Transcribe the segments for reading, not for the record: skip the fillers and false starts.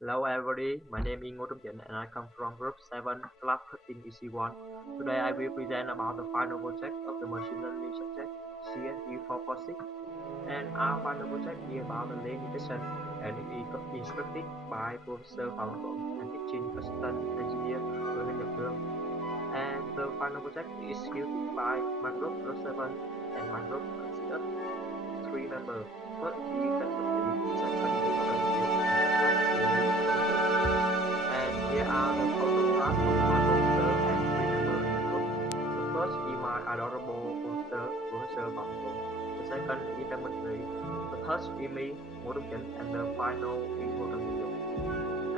Hello everybody, my name is Ngô Trung Chỉnh and I come from Group 7, Class 13 EC1. Today I will present about the final project of the machine learning subject CSE446, and our final project is about the lane detection and it is instructed by Professor Phạm Văn Tuấn and teaching assistant engineer Nguyễn Nhật Lương. And the final project is executed by my group 7 and my group consists 3 members. First, we can complete second and here are the photographs of my poster and three members in the group. The first is my adorable poster, Professor Phạm Văn. The second is Demetri. The third is me, Ngô Trung Chỉnh, and the final is Ngô Trung Chỉnh.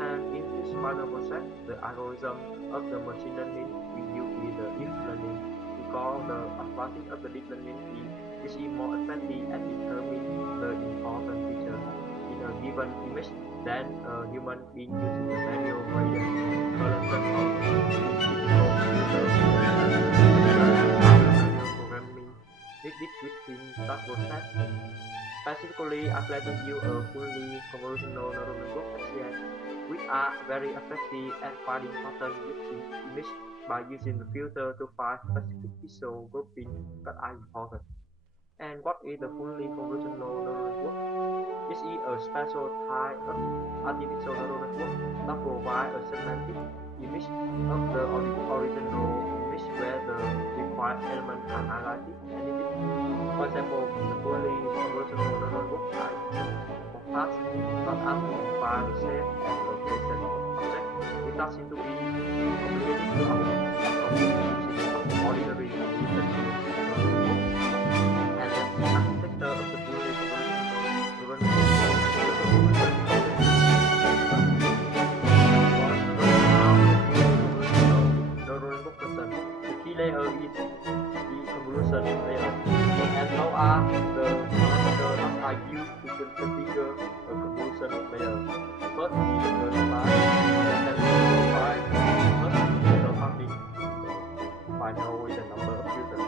And in this final process, the algorithm of the machine learning we use is the deep learning. We call the advantage of the deep learning is more effective at determining the important feature in a given image than a human being using the manual gradient collection of programming needed within that process. Specifically, I plan to use a fully convolutional neural network SCN, which are very effective at finding patterns within image by using the filter to find specific visual grouping that are important. And what is the fully convolutional neural network? This is a special type of artificial neural network that provides a semantic image of the original image where the required elements are highlighted and needed. For example, the fully convolutional neural network are for parts that amplify the shape and location of objects. It does seem to be complicated to our using ordinary computation. And the architecture of the fully convolutional neural network. The key layer is the convolution layer, and how are the parameters that are used to configure a convolution layer. First is the slide, and then first is the mapping. Final is the number of users.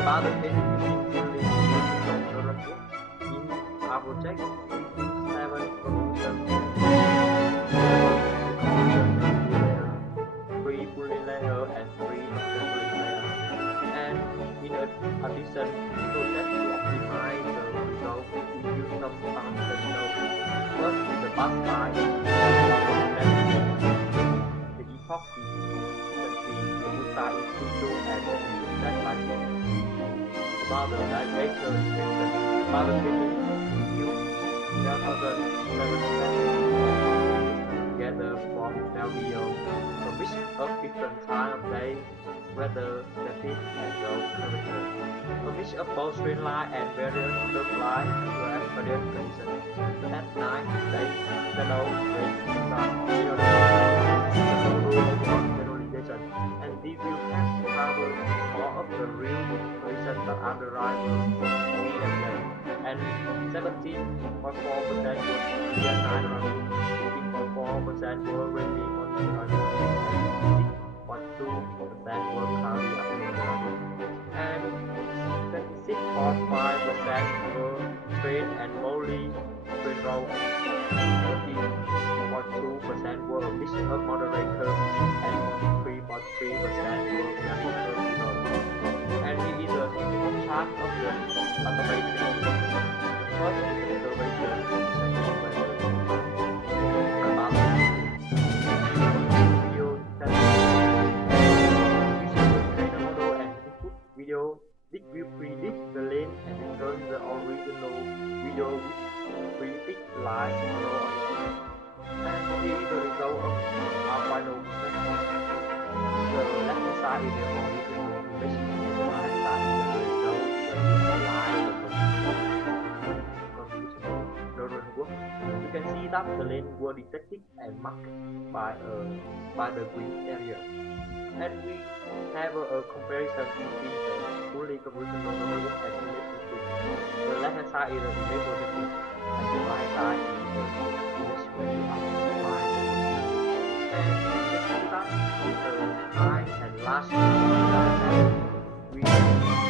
About the case using fully convolutional neural network in our project, we use 7 convolution layer, 3 fully layer, and 3 assembly layer. And in addition, in project to optimize the result, we use some functional. First is the pass line, the epoch is the muta is equal and the that line. About the diagram description, about the training, we use 10,700 together from value a mix of different time of day, weather, static, and low temperature. A mix of both straight line and various curved line where various conditions. At night, day, shadow, rain, sun, generalization, and they will have to cover all of the real conditions that are derived from day. And 17.4% would be at night running, 15.4% were raining on the running, and 6.2% were cloudy afternoon running, and 26.5% were straight and mostly straight road, 14.2% were a mix of moderate curves, and 3.3% were very curvy roads. And it is a chart of the observation. The first is the observation, second is weather. About video trainer model and input video, it will predict the length and return the original video with predict live model on it. And here is the result of our final project. The left hand side is the original image, and the right hand side is the result of live convolutional neural network. You can see that the lane were detected and marked by the green area. And we have a comparison between the fully convolutional neural network and image processing. The left hand side is the image processing, and the right side is the image where you apply the machine. And you can see that with the high and large we get the better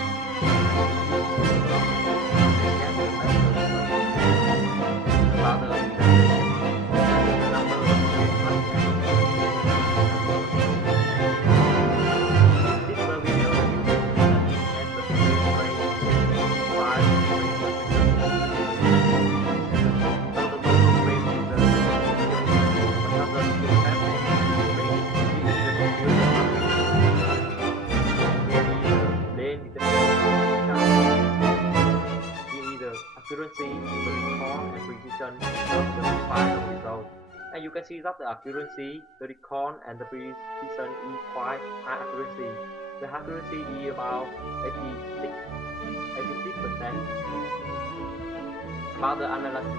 about the version of the final result. And you can see that the accuracy, the recall, and the precision is quite high accuracy. The accuracy is about 86%. About the analysis,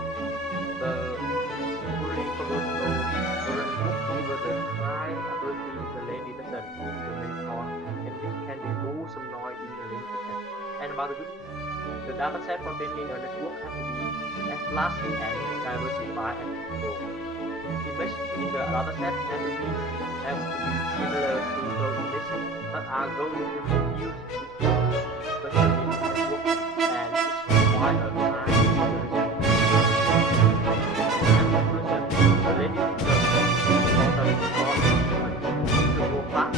the fully convolutional neural network with the high accuracy in the lane detection in the recall, and this can remove some noise in the lane detection. And about the goodness, the dataset containing a network has to be as large and diversified as possible. Image in the dataset have to be similar to the images that are going to be used with the special needs network, and it's require a high resolution. And conclusion, the lady is the important because the world class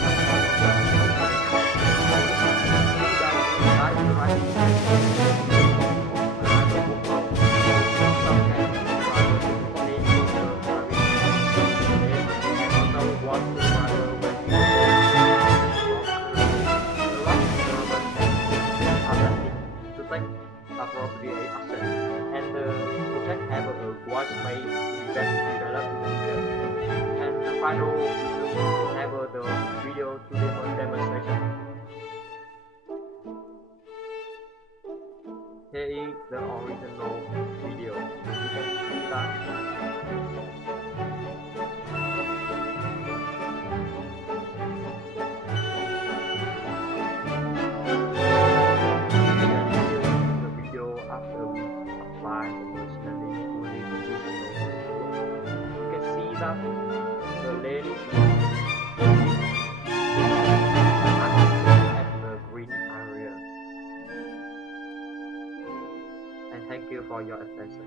appropriate action, and the project have a voice may event developed in the future. And the final we will have the video to demonstration. Here is the original video. You can see that. After we apply the machine learning fully convolutional network, you can see that the lane is at the green area. And thank you for your attention.